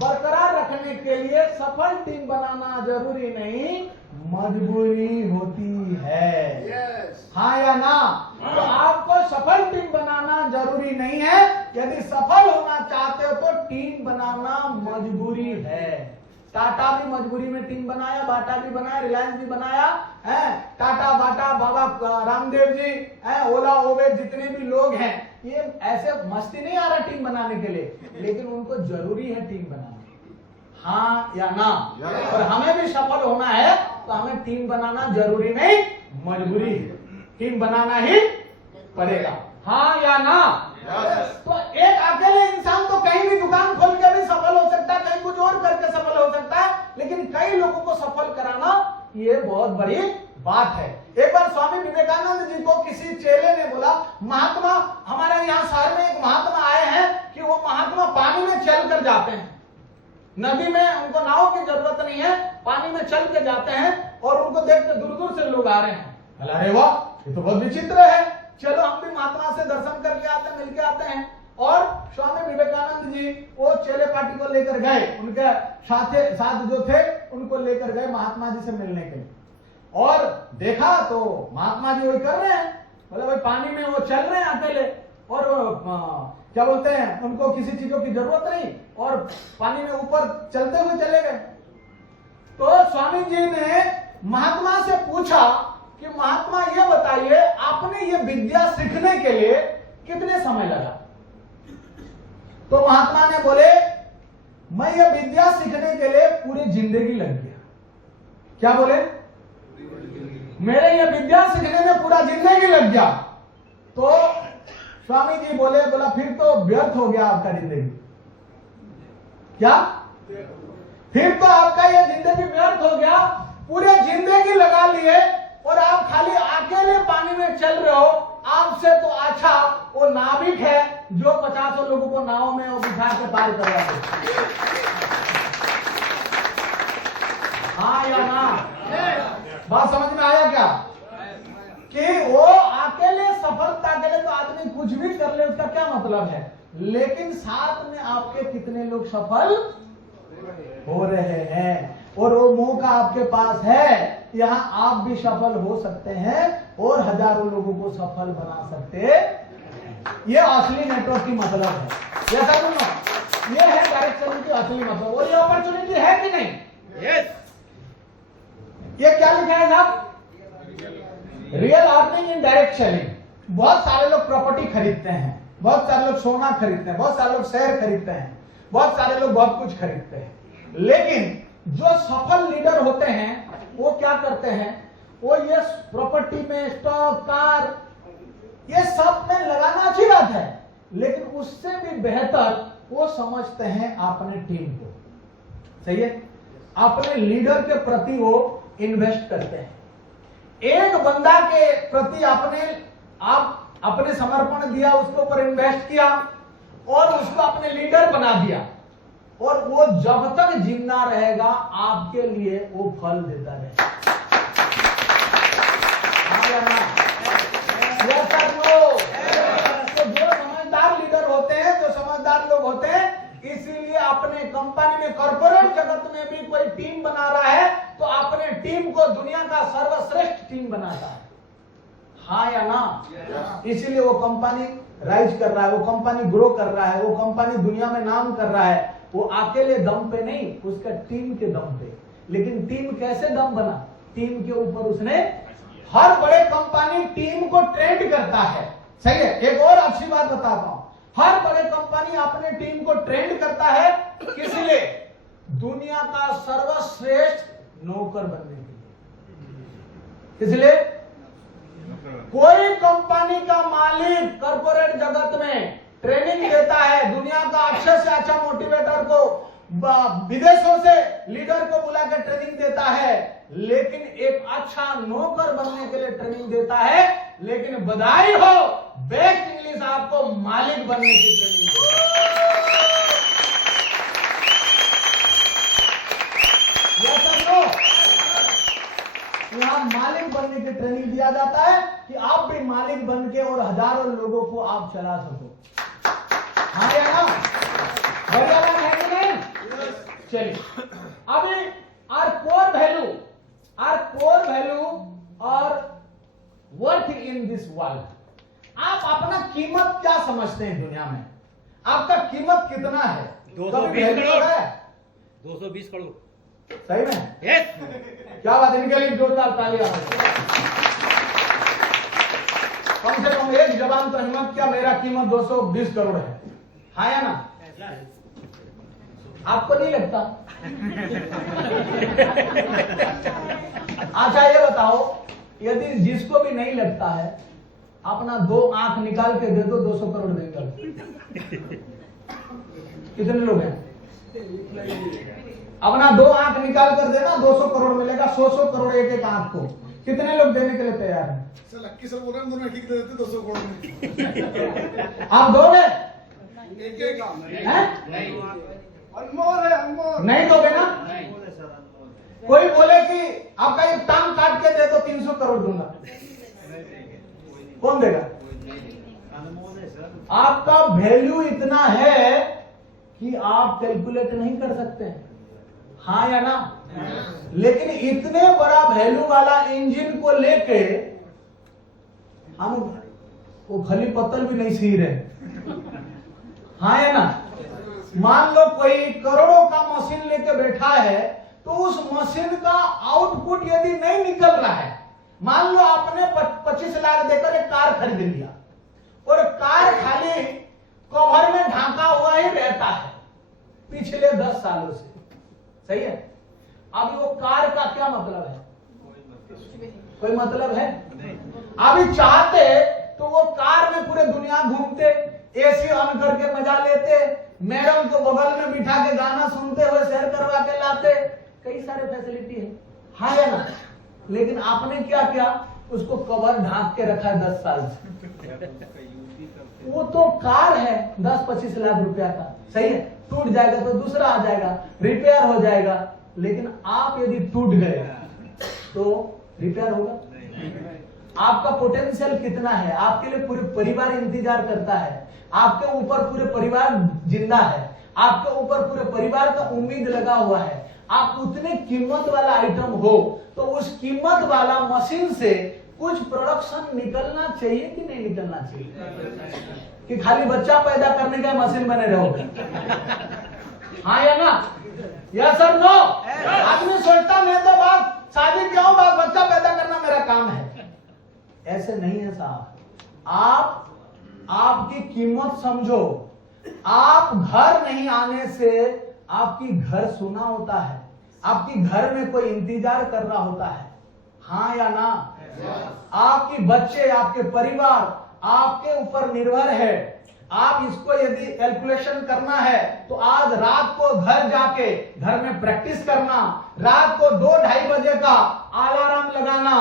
बरकरार रखने के लिए सफल टीम बनाना जरूरी नहीं, मजबूरी होती है। हाँ या ना? तो आपको सफल टीम बनाना जरूरी नहीं है। यदि सफल होना चाहते हो तो टीम बनाना मजबूरी है। टाटा भी मजबूरी में टीम बनाया, बाटा भी बनाया, रिलायंस भी बनाया है। टाटा, बाटा, बाबा रामदेव जी है, ओला, ओबेर, जितने भी लोग हैं, ये ऐसे मस्ती नहीं आ रहा टीम बनाने के लिए, लेकिन उनको जरूरी है टीम बनाना। हाँ या ना? और हमें भी सफल होना है तो हमें टीम बनाना जरूरी नहीं, मजबूरी है। टीम बनाना ही पड़ेगा। हाँ या ना? तो एक अकेले इंसान तो कहीं भी दुकान खोल के भी सफल हो सकता है, कहीं कुछ और करके सफल हो सकता है, लेकिन कई लोगों को सफल कराना ये बहुत बड़ी बात है। एक बार स्वामी विवेकानंद जी को किसी चेले ने बोला, महात्मा, हमारे यहाँ शहर में एक महात्मा आए हैं कि वो महात्मा पानी में चल कर जाते हैं, नदी में उनको नाव की जरूरत नहीं है, पानी में चल के जाते हैं और उनको देख के दूर दूर से लोग आ रहे हैं। अरे वाह, ये तो बहुत विचित्र है, चलो हम भी महात्मा से दर्शन करके आते हैं, मिलके आते हैं। और स्वामी विवेकानंद जी वो चेले पार्टी को लेकर गए, उनके साथ जो थे उनको लेकर गए महात्मा जी से मिलने के लिए। और देखा तो महात्मा जी वही कर रहे हैं, बोले भाई पानी में वो चल रहे हैं अकेले, और क्या बोलते हैं, उनको किसी चीजों की जरूरत नहीं, और पानी में ऊपर चलते हुए चले गए। तो स्वामी जी ने महात्मा से पूछा कि महात्मा ये बताइए, आपने ये विद्या सीखने के लिए कितने समय लगा? तो महात्मा ने बोले, मैं ये विद्या सीखने के लिए पूरी जिंदगी लग गया। क्या बोले? मेरे ये विद्या सीखने में पूरा जिंदगी लग गया। तो स्वामी जी बोला फिर तो व्यर्थ हो गया आपका जिंदगी। क्या? फिर तो आपका ये जिंदगी व्यर्थ हो गया, पूरे जिंदगी लगा लिए और आप खाली अकेले पानी में चल रहे हो। आपसे तो अच्छा वो नाविक है जो 50 लोगों को नाव में बिठा के पार करवा दे। हाँ या ना? बात समझ में आया क्या? कि वो अकेले सफलता के लिए तो आदमी कुछ भी कर ले, उसका क्या मतलब है, लेकिन साथ में आपके कितने लोग सफल हो रहे हैं, और वो मौका आपके पास है। यहाँ आप भी सफल हो सकते हैं और हजारों लोगों को सफल बना सकते। ये असली नेटवर्क की मतलब है। ये समझो, ये है डायरेक्ट सेलिंग की असली मतलब। और ये अपॉर्चुनिटी है कि नहीं? यस। ये क्या लिखा है साहब? Real earning in direct selling. बहुत सारे लोग प्रॉपर्टी खरीदते हैं, बहुत सारे लोग सोना खरीदते हैं, बहुत सारे लोग शेयर खरीदते हैं, बहुत सारे लोग बहुत कुछ खरीदते हैं, लेकिन जो सफल लीडर होते हैं वो क्या करते हैं, वो ये प्रॉपर्टी में स्टॉक, कार, ये सब में लगाना अच्छी बात है, लेकिन उससे भी बेहतर वो समझते हैं अपने टीम को। सही है, अपने लीडर के प्रति वो इन्वेस्ट करते हैं। एक बंदा के प्रति आप अपने समर्पण दिया, उसके ऊपर इन्वेस्ट किया और उसको अपने लीडर बना दिया, और वो जब तक जिंदा रहेगा आपके लिए वो फल देता रहेगा। तो जो समझदार लीडर होते हैं, जो समझदार लोग होते हैं, इसीलिए अपने कंपनी में, कॉर्पोरेट जगत में भी कोई टीम बना रहा है तो अपने टीम को दुनिया का सर्वश्रेष्ठ टीम बनाता है। हाँ या ना? इसीलिए वो कंपनी राइज कर रहा है, वो कंपनी ग्रो कर रहा है, वो कंपनी दुनिया में नाम कर रहा है। वो अकेले दम पे नहीं, उसका टीम के दम पे। लेकिन टीम कैसे दम बना? टीम के ऊपर उसने, हर बड़े कंपनी टीम को ट्रेंड करता है। सही है, एक और अच्छी बात बताता हूं, हर बड़े कंपनी अपने टीम को ट्रेंड करता है, किस लिए? दुनिया का सर्वश्रेष्ठ नौकर बनने के लिए। इसलिए कोई कंपनी का मालिक कॉर्पोरेट जगत में ट्रेनिंग देता है, दुनिया का अच्छे से अच्छा मोटिवेटर को, विदेशों से लीडर को बुला कर ट्रेनिंग देता है, लेकिन एक अच्छा नौकर बनने के लिए ट्रेनिंग देता है। लेकिन बधाई हो, बेस्ट इंग्लिश आपको मालिक बनने की ट्रेनिंग यहाँ मालिक बनने की ट्रेनिंग दिया जाता है कि आप भी मालिक बन के और हजारों लोगों को आप चला सको। हाँ या ना? बढ़िया बात है कि नहीं? चलिए, अभी आर कोर वैल्यू और वर्थ इन दिस वर्ल्ड। आप अपना कीमत क्या समझते हैं दुनिया में? आपका कीमत कितना है? 220 करोड़। 220 करोड़। सही में? यस। क्या बात, इनके लिए जोरदार तालियां। कम से कम एक जवान तो हिम्मत क्या, मेरा कीमत 220 करोड़ है। हाँ या ना? आपको नहीं लगता? अच्छा ये बताओ, यदि जिसको भी नहीं लगता है, अपना 2 आंख निकाल के दे दो, 200 करोड़ देगा। कितने लोग हैं? अपना 2 आंख निकाल कर देना, 200 करोड़ मिलेगा। 100 करोड़ एक आंख को। कितने लोग देने के लिए तैयार हैं? सर लक्की सर बोल रहे हैं, दोनों ठीक दे देते 200 करोड़ में। आप दोगे? एक अनमोल है, अनमोल। नहीं दोगे ना? कोई बोले कि आपका एक टांग काट के दे दो, 300 करोड़ दूंगा, कौन देगा? आपका वैल्यू इतना है कि आप कैलकुलेट नहीं कर सकते हैं। हाँ या ना? लेकिन इतने बड़ा वैल्यू वाला इंजन को लेके हम वो खली पत्तल भी नहीं सी रहे। हाँ या ना? मान लो कोई करोड़ों का मशीन लेके बैठा है, तो उस मशीन का आउटपुट यदि नहीं निकल रहा है, मान लो आपने 25 लाख देकर एक कार खरीद लिया और कार खाली कवर में ढांका हुआ ही रहता है पिछले 10 सालों से। सही है? अभी वो कार का क्या मतलब है? कोई मतलब है? अभी चाहते तो वो कार में पूरे दुनिया घूमते, एसी ऑन करके मजा लेते, मैडम को बगल में बिठा के गाना सुनते हुए सैर करवा के लाते, कई सारे फैसिलिटी है। हाँ या ना? लेकिन आपने क्या किया? उसको कवर ढांक के रखा है 10 साल से। वो तो कार है 10-25 लाख रुपया का। सही है? टूट जाएगा तो दूसरा आ जाएगा, रिपेयर हो जाएगा। लेकिन आप यदि टूट गए तो रिपेयर होगा? आपका पोटेंशियल कितना है? आपके लिए पूरे परिवार इंतजार करता है, आपके ऊपर पूरे परिवार जिंदा है, आपके ऊपर पूरे परिवार का उम्मीद लगा हुआ है। आप उतने कीमत वाला आइटम हो तो उस कीमत वाला मशीन से कुछ प्रोडक्शन निकलना चाहिए कि नहीं निकलना चाहिए? कि खाली बच्चा पैदा करने का मशीन बने रहोगे? हाँ या ना? Yes sir no? आदमी सोचता मैं तो बात शादी क्यों, बात बच्चा पैदा करना मेरा काम है। ऐसे नहीं है साहब। आपकी कीमत समझो। आप घर नहीं आने से आपकी घर सुना होता है। आपकी घर में कोई इंतजार कर रहा होता है, हाँ या ना? आपकी बच्चे, आपके परिवार आपके ऊपर निर्भर है। आप इसको यदि कैलकुलेशन करना है तो आज रात को घर जाके घर में प्रैक्टिस करना, रात को 2-2:30 बजे का अलार्म लगाना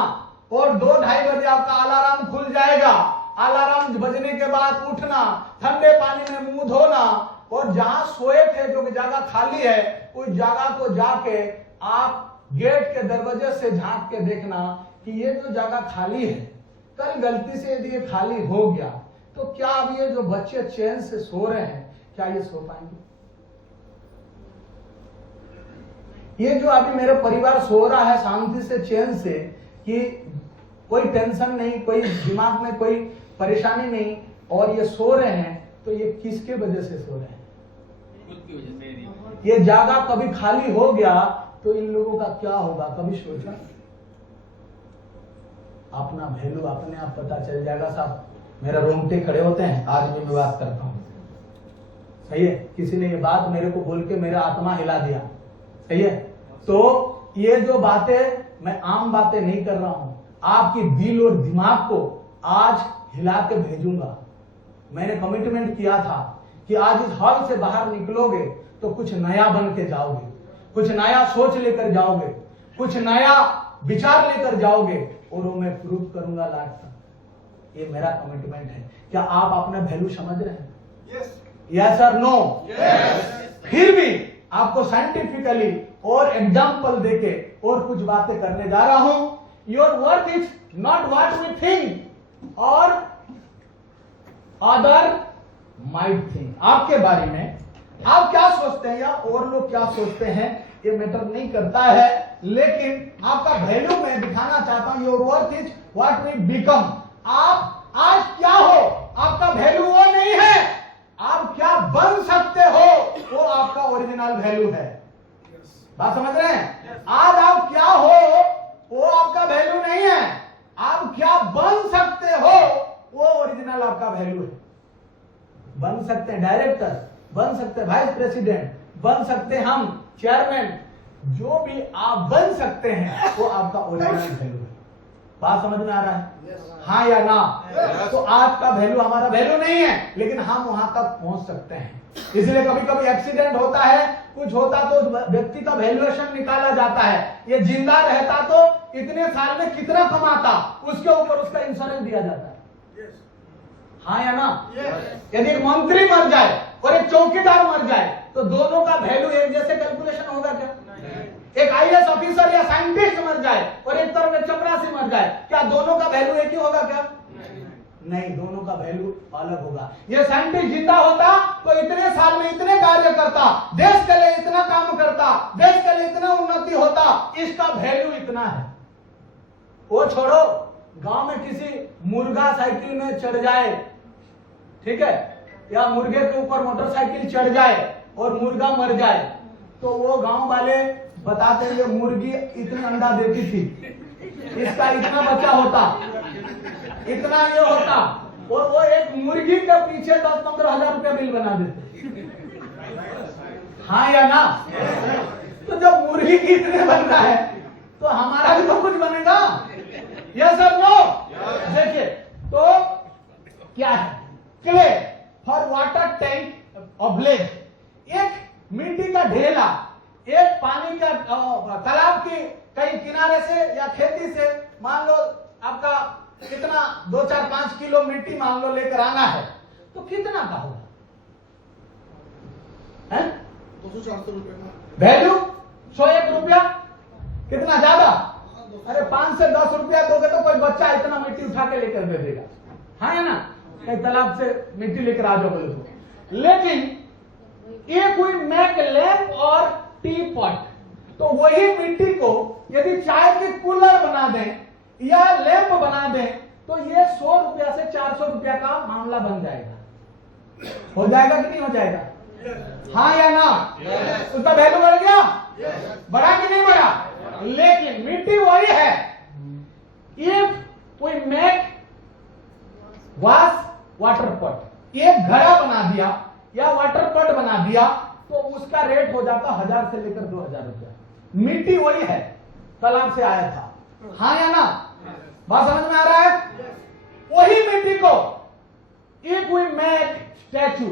और 2-2:30 बजे आपका अलार्म खुल जाएगा। अलार्म बजने के बाद उठना, ठंडे पानी में मुंह धोना और जहां सोए थे जो जगह खाली है उस जगह को जाके आप गेट के दरवाजे से झांक के देखना कि ये जो जगह खाली है, कल गलती से यदि ये खाली हो गया तो क्या अब ये जो बच्चे चैन से सो रहे हैं, क्या ये सो पाएंगे? ये जो अभी मेरा परिवार सो रहा है शांति से, चैन से, कि कोई टेंशन नहीं, कोई दिमाग में कोई परेशानी नहीं, और ये सो रहे हैं, तो ये किसके वजह से सो रहे हैं? खुद की वजह से। ये जगह कभी खाली हो गया तो इन लोगों का क्या होगा, कभी सोचा? अपना वैल्यू अपने आप पता चल जाएगा साहब। मेरा रोंगटे खड़े होते हैं आज भी मैं बात करता हूं, सही है? किसी ने ये बात मेरे को बोल के मेरा आत्मा हिला दिया, सही है? तो ये जो बातें मैं आम बातें नहीं कर रहा हूं, आपकी दिल और दिमाग को आज हिला के भेजूंगा। मैंने कमिटमेंट किया था कि आज इस हॉल से बाहर निकलोगे तो कुछ नया बन के जाओगे, कुछ नया सोच लेकर जाओगे, कुछ नया विचार लेकर जाओगे, और वो मैं प्रूव करूंगा लास्ट तक। ये मेरा कमिटमेंट है। क्या आप अपना वैल्यू समझ रहे हैं? यस और नो? फिर भी आपको साइंटिफिकली और एग्जाम्पल देके और कुछ बातें करने जा रहा हूं। Your worth is not what we think और अदर माइट थिंक। आपके बारे में आप क्या सोचते हैं या और लोग क्या सोचते हैं ये मैटर नहीं करता है, लेकिन आपका वैल्यू मैं दिखाना चाहता हूं। Your worth is what we become. आप आज क्या हो, आपका वैल्यू वो नहीं है, आप क्या बन सकते हो वो आपका ओरिजिनल वैल्यू है। बात समझ रहे हैं? आज आप क्या हो वो आपका वैल्यू नहीं है, आप क्या बन सकते हो वो ओरिजिनल आपका वैल्यू है। बन सकते हैं डायरेक्टर, बन सकते हैं वाइस प्रेसिडेंट, बन सकते हैं हम चेयरमैन, जो भी आप बन सकते हैं वो आपका ओरिजिनल वैल्यू है। बात समझ में आ रहा है? हाँ या ना? तो आज का वैल्यू हमारा वैल्यू नहीं है, लेकिन हम वहां तक पहुंच सकते हैं। इसलिए कभी कभी एक्सीडेंट होता है, कुछ होता तो व्यक्ति का वैल्यूएशन निकाला जाता है। ये जिंदा रहता तो इतने साल में कितना कमाता, उसके ऊपर उसका इंश्योरेंस दिया जाता है। हाँ या ना? यदि एक मंत्री मर जाए और एक चौकीदार मर जाए तो दोनों का वैल्यू एक जैसे कैलकुलेशन होगा क्या? एक आईएएस ऑफिसर या साइंटिस्ट मर जाए और एक तरफ एक चपरासी मर जाए, क्या दोनों का वैल्यू एक ही होगा क्या? नहीं, दोनों का वैल्यू अलग होगा। ये साइंटिस्ट जिंदा होता तो इतने साल में इतने कार्य करता, देश के लिए इतना काम करता, देश के लिए इतना उन्नति होता, इसका वैल्यू इतना है। वो छोड़ो, गांव में किसी मुर्गा साइकिल में चढ़ जाए, ठीक है, या मुर्गे के ऊपर मोटरसाइकिल चढ़ जाए और मुर्गा मर जाए, तो वो गांव वाले बताते हैं मुर्गी इतने अंडा देती थी, इसका इतना बच्चा होता, इतना ये होता, और वो एक मुर्गी के पीछे 10-15 हजार रुपया बिल बना देते। हाँ या ना? तो जब मुर्गी की इतने बन रहा है तो हमारा भी तो कुछ बनेगा। यस और नो? देखिए तो क्या है, क्ले फॉर वाटर टैंक ऑब्लेज, एक मिट्टी का ढेला, एक पानी का तालाब की कहीं किनारे से या खेती से मान लो आपका कितना 2-4-5 किलो मिट्टी मान लो लेकर आना है, तो कितना का होगा? 200-400 रुपए का वैल्यू 101 रुपया, कितना ज्यादा? अरे 5 से 10 रुपया दोगे तो कोई बच्चा इतना मिट्टी उठा के लेकर दे देगा। हाँ है ना? कहीं तालाब से मिट्टी लेकर आ जाओ बोले तो। लेकिन ये कोई मैक लैंप और टी पॉट, तो वही मिट्टी को यदि चाय के कूलर बना दें या लैंप बना दें तो ये 100 रुपया से 400 रुपया का मामला बन जाएगा। हो जाएगा कि नहीं हो जाएगा? हाँ या ना? उसका वैल्यू बढ़ गया? बढ़ा कि नहीं बढ़ा? लेकिन मिट्टी वही है। If we make water pot, एक घड़ा बना दिया या वाटर पॉट बना दिया तो उसका रेट हो जाता 1000 से लेकर 2000 रुपया। मिट्टी वही है, तालाब से आया था, हाँ या ना? बात समझ में आ रहा है? वही मिट्टी को इफ वी मेक स्टैचू,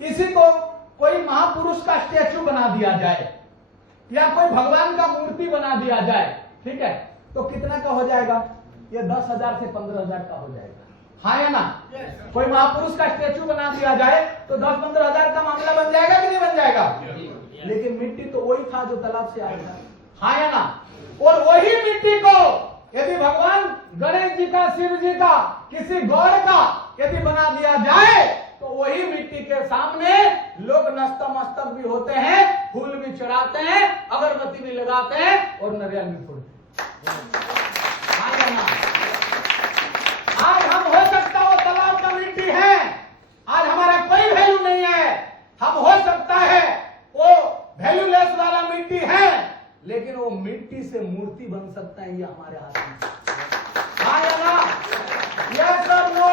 इसी को कोई महापुरुष का स्टैचू बना दिया जाए या कोई भगवान का मूर्ति बना दिया जाए, ठीक है, तो कितना का हो जाएगा? ये 10,000 से 15,000 का हो जाएगा, हाँ या ना? कोई महापुरुष का स्टैचू बना दिया जाए तो 10-15,000 का मामला बन जाएगा कि नहीं बन जाएगा? लेकिन मिट्टी तो वही था जो तालाब से आया था, हाँ या ना? और वही मिट्टी को यदि भगवान गणेश जी का, शिव जी का, किसी गौड़ का यदि बना दिया जाए तो वही मिट्टी के सामने लोग नतमस्तक भी होते हैं, फूल भी चढ़ाते हैं, अगरबत्ती भी लगाते हैं और नारियल भी फोड़ते हैं, हाँ या ना? आज हम हो सकता वो तालाब का मिट्टी है, आज हमारा कोई वैल्यू नहीं है, हम हो सकता है वो वैल्यूलेस वाला मिट्टी है, लेकिन वो मिट्टी से मूर्ति बन सकता है, ये हमारे हाथ में, हाँ या ना? यस और नो?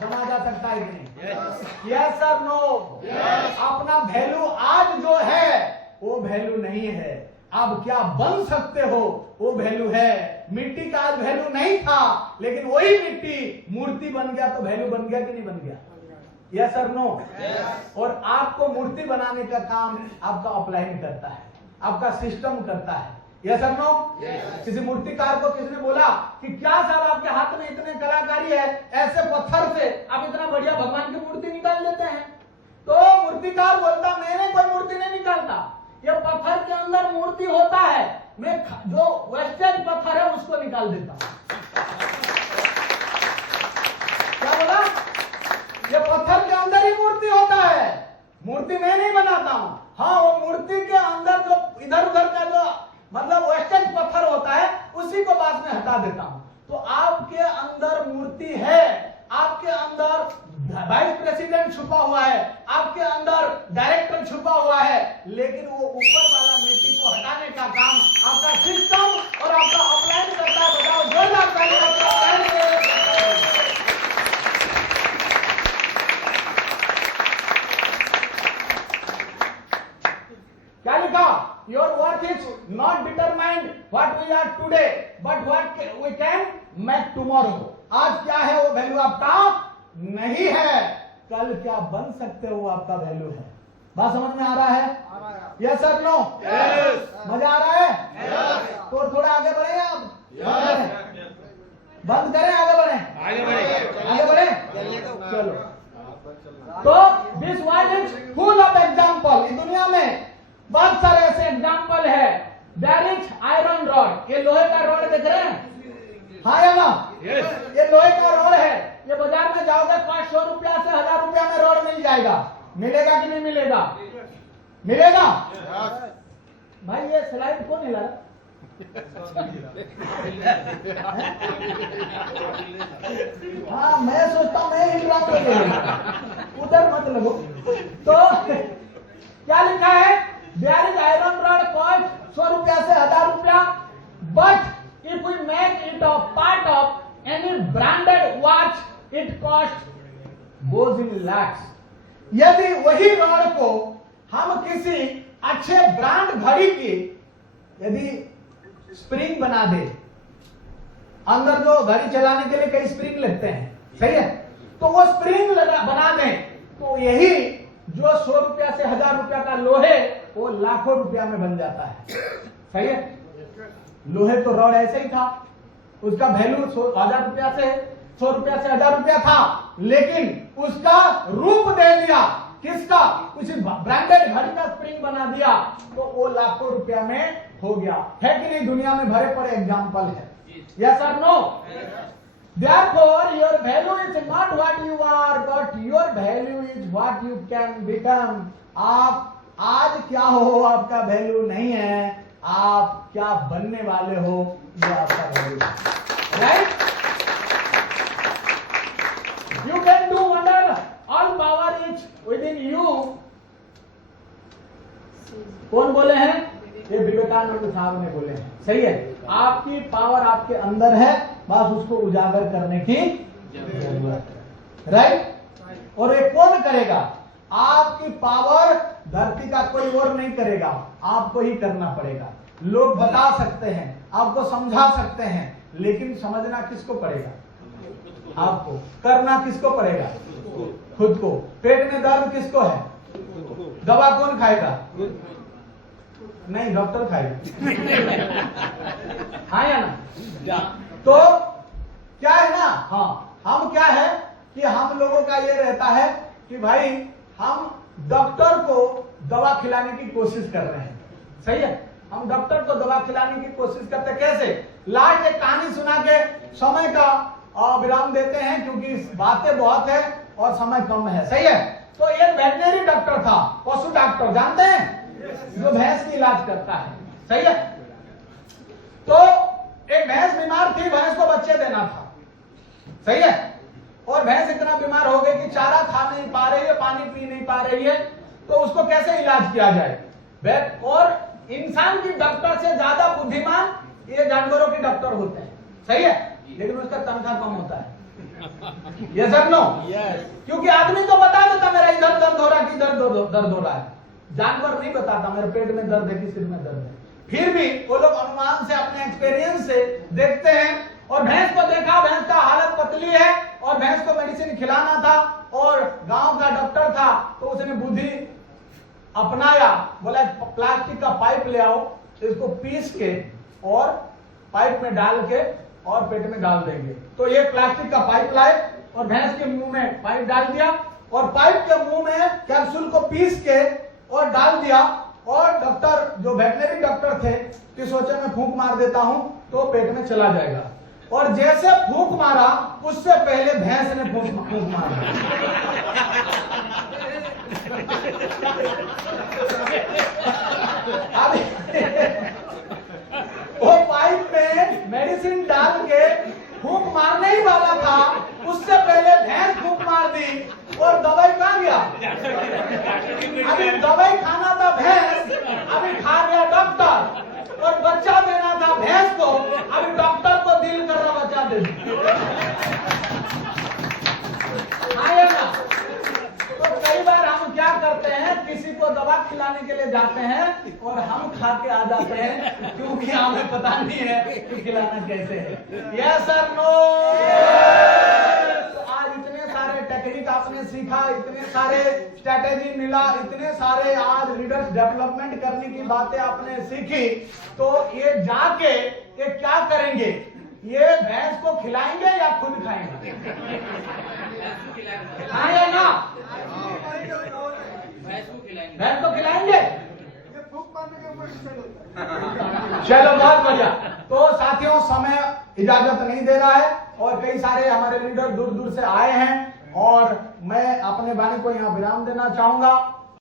बना जा सकता है कि नहीं? यस और नो? अपना वैल्यू आज जो है वो वैल्यू नहीं है, अब क्या बन सकते हो वो वैल्यू है। मिट्टी का आज वैल्यू नहीं था, लेकिन वही मिट्टी मूर्ति बन गया तो वैल्यू बन गया कि नहीं बन गया? यस और नो? और आपको मूर्ति बनाने का काम आपका अपलाइन करता है, आपका सिस्टम करता है, यस और नो? किसी मूर्तिकार को किसी ने बोला कि क्या साहब आपके हाथ में इतने कलाकारी है, ऐसे पत्थर से आप इतना बढ़िया भगवान की मूर्ति निकाल लेते हैं? तो मूर्तिकार बोलता मैंने कोई मूर्ति नहीं निकालता, ये पत्थर के अंदर मूर्ति होता है, मैं जो वेस्टेज पत्थर है उसको निकाल देता हूं। क्या बोला? ये पत्थर के अंदर ही मूर्ति होता है, मूर्ति मैं नहीं बनाता हूं। हाँ, वो मूर्ति के अंदर जो इधर उधर का जो मतलब वेस्टेज पत्थर होता है उसी को बाद में हटा देता हूं। तो आपके अंदर मूर्ति है, आपके अंदर वाइस प्रेसिडेंट छुपा हुआ है, आपके अंदर डायरेक्टर छुपा हुआ है, लेकिन वो ऊपर वाला मिट्टी को हटाने का काम आपका सिस्टम और आपका अपलाइन करता है। बताओ जोरदार ताली आपका अपलाइन करता है। क्या लिखा? Your worth is not determined what we are today, but what we can make tomorrow. आज क्या है वो वैल्यू आपका नहीं है, कल क्या बन सकते हो वो आपका वैल्यू है। बात समझ में आ रहा है? Yes sir no? मजा आ रहा है? तो थोड़ा आगे बढ़े आप, बंद करें आगे बढ़े, आगे बढ़े, चलो। तो this world is full of example. इस दुनिया में बहुत सारे ऐसे एग्जाम्पल है। देयर इज आयरन रॉड, ये लोहे का रॉड देख रहे हैं, हाँ या ना? ये लोहे का रॉड है, ये बाजार में जाओगे 500 रुपया से 1000 रुपया में रॉड मिल जाएगा। मिलेगा कि नहीं मिलेगा? मिलेगा। भाई ये स्लाइड कौन हिला? हाँ, मैं सोचता हूं मैं हिल रहा हूं, उधर मत लगो। तो क्या लिखा है? There is iron rod cost 100 रुपया से 1000 रुपया, but if we make it a part of any branded watch, it cost goes in lakhs. यदि वही रॉड को हम किसी अच्छे ब्रांड घड़ी की यदि स्प्रिंग बना दे, अंदर जो घड़ी चलाने के लिए कई स्प्रिंग लगते हैं, सही है, तो वो स्प्रिंग बना दें, तो यही जो 100 रुपया से 1000 रुपया का लोहे वो लाखों रुपया में बन जाता है, सही है। लोहे तो रॉड ऐसे ही था, उसका वैल्यू 1000 रुपया से 100 रुपया से 1000 रुपया था, लेकिन उसका रूप दे दिया किसका? किसी ब्रांडेड घड़ी का स्प्रिंग बना दिया तो वो लाखों रुपया में हो गया। है कि नहीं? दुनिया में भरे पड़े एग्जाम्पल है। यस और no? Therefore, your value is not what you are, but your value is what you can become. आप आज क्या हो आपका वैल्यू नहीं है, आप क्या बनने वाले हो ये आपका वैल्यू है, right? You can do wonder. All power is within you. कौन बोले हैं? ये विवेकानंद साहब ने बोले हैं, सही है। आपकी पावर आपके अंदर है, बस उसको उजागर करने की जरूरत है, राइट? और ये कौन करेगा? आपकी पावर धरती का कोई और नहीं करेगा, आपको ही करना पड़ेगा। लोग बता सकते हैं, आपको समझा सकते हैं, लेकिन समझना किसको पड़ेगा? आपको। करना किसको पड़ेगा? खुद को। पेट में दर्द किसको है? दवा कौन खाएगा? नहीं, डॉक्टर खाएगा। हाँ या ना? तो क्या है ना, हाँ, हम क्या है कि हम लोगों का ये रहता है कि भाई हम डॉक्टर को दवा खिलाने की कोशिश कर रहे हैं। सही है, हम डॉक्टर को दवा खिलाने की कोशिश करते हैं। कैसे? लास्ट एक कहानी सुना के समय का विराम देते हैं, क्योंकि बातें बहुत है और समय कम है। सही है, तो एक वेटनरी डॉक्टर था, पशु डॉक्टर, जानते हैं, जो भैंस की इलाज करता है। सही है, तो एक भैंस बीमार थी, भैंस को बच्चे देना था। सही है, और भैंस इतना बीमार हो गई कि चारा खा नहीं पा रही है, पानी पी नहीं पा रही है, तो उसको कैसे इलाज किया जाए? और इंसान की डॉक्टर से ज्यादा बुद्धिमान ये जानवरों के डॉक्टर होते हैं। सही है, लेकिन उसका तनख्वाह कम होता है। ये सर नो, क्योंकि आदमी तो बता देता मेरा इधर दर्द हो रहा है कि इधर दर्द हो रहा है, जानवर नहीं बताता मेरे पेट में दर्द है कि सिर में दर्द है। फिर भी वो लोग अनुमान से, अपने एक्सपीरियंस से देखते हैं। और भैंस को देखा, भैंस का हालत पतली है और भैंस को मेडिसिन खिलाना था, और गांव का डॉक्टर था, तो उसने बुद्धि अपनाया, बोला प्लास्टिक का पाइप ले आओ, इसको पीस के और पाइप में डाल के और पेट में डाल देंगे। तो ये प्लास्टिक का पाइप लाए और भैंस के मुंह में पाइप डाल दिया, और पाइप के मुंह में कैप्सूल को पीस के और डाल दिया। और डॉक्टर, जो वेटनरी डॉक्टर थे, कि सोचे मैं फूंक मार देता हूं तो पेट में चला जाएगा। और जैसे फूंक मारा, उससे पहले भैंस ने फूंक मारा। अब वो पाइप में मेडिसिन डाल के फूंक मारने ही वाला था, उससे पहले भैंस फूंक मार दी और दवाई कहां गया? अभी दवाई खाना था भैंस, अभी खा गया डॉक्टर। और बच्चा देना था भैंस को, अभी डॉक्टर को दिल कर रहा बच्चा दे। तो कई बार हम क्या करते हैं, किसी को दवा खिलाने के लिए जाते हैं और हम खा के आ जाते हैं, क्योंकि हमें पता नहीं है कि खिलाना कैसे है। Yes sir, no? तो आज इतने सारे टेक्निक आपने सीखा, इतने सारे स्ट्रेटेजी मिला, इतने सारे आज लीडर्स डेवलपमेंट करने की बातें आपने सीखी। तो ये जाके ये क्या करेंगे? ये भैंस को खिलाएंगे या खुद खाएंगे? हाँ या ना? भैंस को खिलाएंगे? चलो, बहुत बढ़िया। तो साथियों, समय इजाजत नहीं दे रहा है और कई सारे हमारे लीडर दूर दूर से आए हैं, और मैं अपने वाणी को यहाँ विराम देना चाहूंगा।